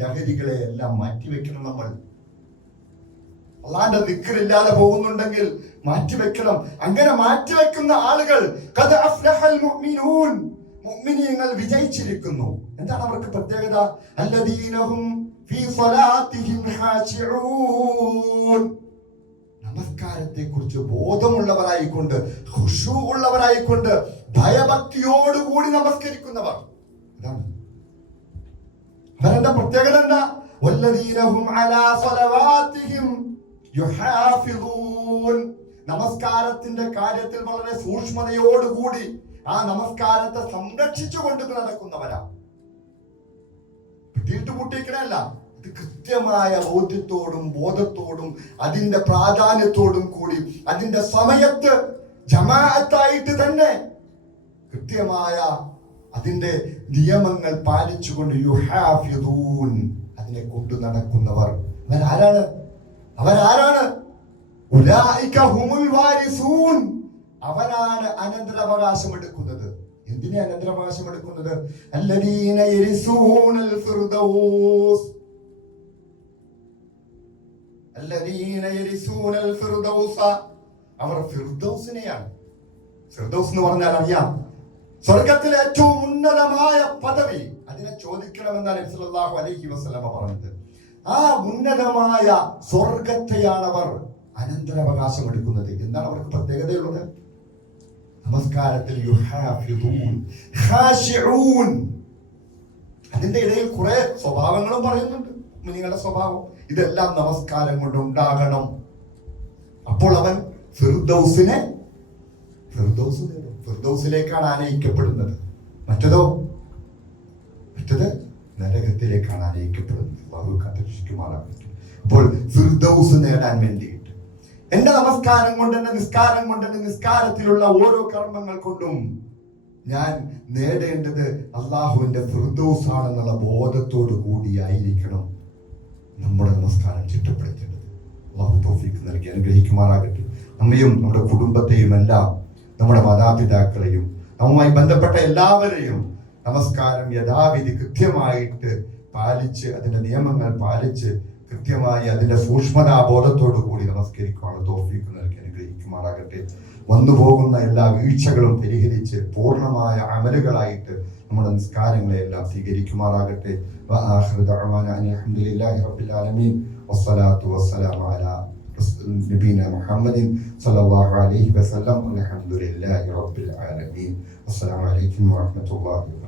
ലഹരികളെ എല്ലാം മാറ്റിവെക്കണം നമ്മൾ. അള്ളാന്റെ ദിക്റില്ലാതെ പോകുന്നുണ്ടെങ്കിൽ മാറ്റിവെക്കണം. അങ്ങനെ മാറ്റിവെക്കുന്ന ആളുകൾ മുഅ്മിനീങ്ങൾ വിജയിച്ചിരിക്കുന്നു. എന്താണ് അവർക്ക് പ്രത്യേകത? അല്ലദീനഹും ഫീ സ്വലാത്തിഹിം ഖാശിഊൻ. നമസ്കാരത്തെ കുറിച്ച് ബോധമുള്ളവരായിക്കൊണ്ട്, ഖുശൂ ഉള്ളവരായിക്കൊണ്ട്, ഭയഭക്തിയോടുകൂടി നമസ്കരിക്കുന്നവർ. ഇതാണ് അവരുടെ പ്രത്യേകത. എന്താ? വല്ലദീനഹും അലാ സ്വലവാത്തിഹിം യുഹാഫിദൂൻ. നമസ്കാരത്തിന്റെ കാര്യത്തിൽ വളരെ സൂക്ഷ്മതയോടുകൂടി ആ നമസ്കാരത്തെ സംരക്ഷിച്ചു കൊണ്ട് നടക്കുന്നവരാ. വീട്ടുമുട്ടിക്കണല്ല, ഇത് കൃത്യമായ ബോധത്തോടും അതിന്റെ പ്രാധാന്യത്തോടും കൂടി അതിന്റെ സമയത്ത് ജമാഅത്തായിട്ട് തന്നെ കൃത്യമായ അതിന്റെ നിയമങ്ങൾ പാലിച്ചുകൊണ്ട് യുഹാഫിദൂൻ അതിനെ കൊണ്ടു നടക്കുന്നവർ. അവരാരാണ്? ഉലൈക ഹുമുൽ വാരിസൂൻ. അവരാണ് അനന്തരാവകാശം എടുക്കുന്നത്. എന്തിനെ അനന്തരാവകാശം എടുക്കുന്നത്? അല്ലദീന യരിസൂനൽ ഫിർദൗസ്. അല്ലദീന യരിസൂനൽ ഫിർദൗസ. അവർ ഫിർദൗസിനെയാണ്. ഫിർദൗസ് എന്ന് പറഞ്ഞാൽ അറിയാം, സ്വർഗത്തിലെ ഏറ്റവും ഉന്നതമായ പദവി. അതിനെ ചോദിക്കണമെന്നാണ് നബി സല്ലല്ലാഹു അലൈഹി വസല്ലമ പറഞ്ഞത്. ആ ഉന്നതമായ സ്വർഗത്തെയാണ് അവർ അനന്തരാവകാശം എടുക്കുന്നത്. എന്താണ് അവർക്ക് പ്രത്യേകതയുള്ളത്? നമസ്കാരത്തിൽ യുഹാഫിദൂൻ ഖാശിഊൻ. അതിന്റെ ഇടയിൽ കുറെ സ്വഭാവങ്ങളും പറയുന്നുണ്ട്. നിങ്ങളുടെ സ്വഭാവം ഇതെല്ലാം നമസ്കാരം കൊണ്ട് ഉണ്ടാകണം. അപ്പോൾ അവൻ ഫിർദൗസിലേക്കാണ് ആനയിക്കപ്പെടുന്നത്. മറ്റത് നരകത്തിലേക്കാണ് ആനയിക്കപ്പെടുന്നത്. അല്ലാഹു കാത്തുരക്ഷിക്കുമാറാകട്ടെ. അപ്പോൾ ഫിർദൗസ് നേടാൻ വേണ്ടിയിട്ട് എന്റെ നമസ്കാരം കൊണ്ട്, എന്റെ നിസ്കാരം കൊണ്ട്, എന്റെ നിസ്കാരത്തിലുള്ള ഓരോ കർമ്മങ്ങൾ കൊണ്ടും ഞാൻ നേടേണ്ടത് അള്ളാഹുവിന്റെ ഫിർദൗസ് ആണെന്നുള്ള ബോധത്തോടു കൂടിയായിരിക്കണം നമ്മുടെ നമസ്കാരം ചിട്ടപ്പെടുത്തേണ്ടത്. അള്ളാഹു തൗഫീഖ് നൽകി അനുഗ്രഹിക്കുമാറാകട്ടെ. നമ്മയും നമ്മുടെ കുടുംബത്തെയും എല്ലാം, നമ്മുടെ മാതാപിതാക്കളെയും നമ്മുമായി ബന്ധപ്പെട്ട എല്ലാവരെയും നമസ്കാരം യഥാവിധി കൃത്യമായിട്ട് പാലിച്ച്, അതിന്റെ നിയമങ്ങൾ പാലിച്ച് കൃത്യമായി അതിന്റെ സൂക്ഷ്മതാബോധത്തോടു കൂടി നമസ്കരിക്കുവാനുള്ള തൗഫീഖ് നൽകി അനുഗ്രഹിക്കുമാറാകട്ടെ. വന്നുപോകുന്ന എല്ലാ വീഴ്ചകളും പരിഹരിച്ച് പൂർണ്ണമായ അമലുകളായിട്ട് നമ്മുടെ നിസ്കാരങ്ങളെല്ലാം സ്വീകരിക്കുമാറാകട്ടെ. അൽഹംദുലില്ലാഹി റബ്ബിൽ ആലമീൻ വസ്സലാത്തു വസ്സലാമു അലാ നബീന മുഹമ്മദിൻ സല്ലല്ലാഹു അലൈഹി വസല്ലം. അൽഹംദുലില്ലാഹി റബ്ബിൽ ആലമീൻ. അസ്സലാമു അലൈക്കും വറഹ്മത്തുള്ളാഹി വബറകാതുഹു.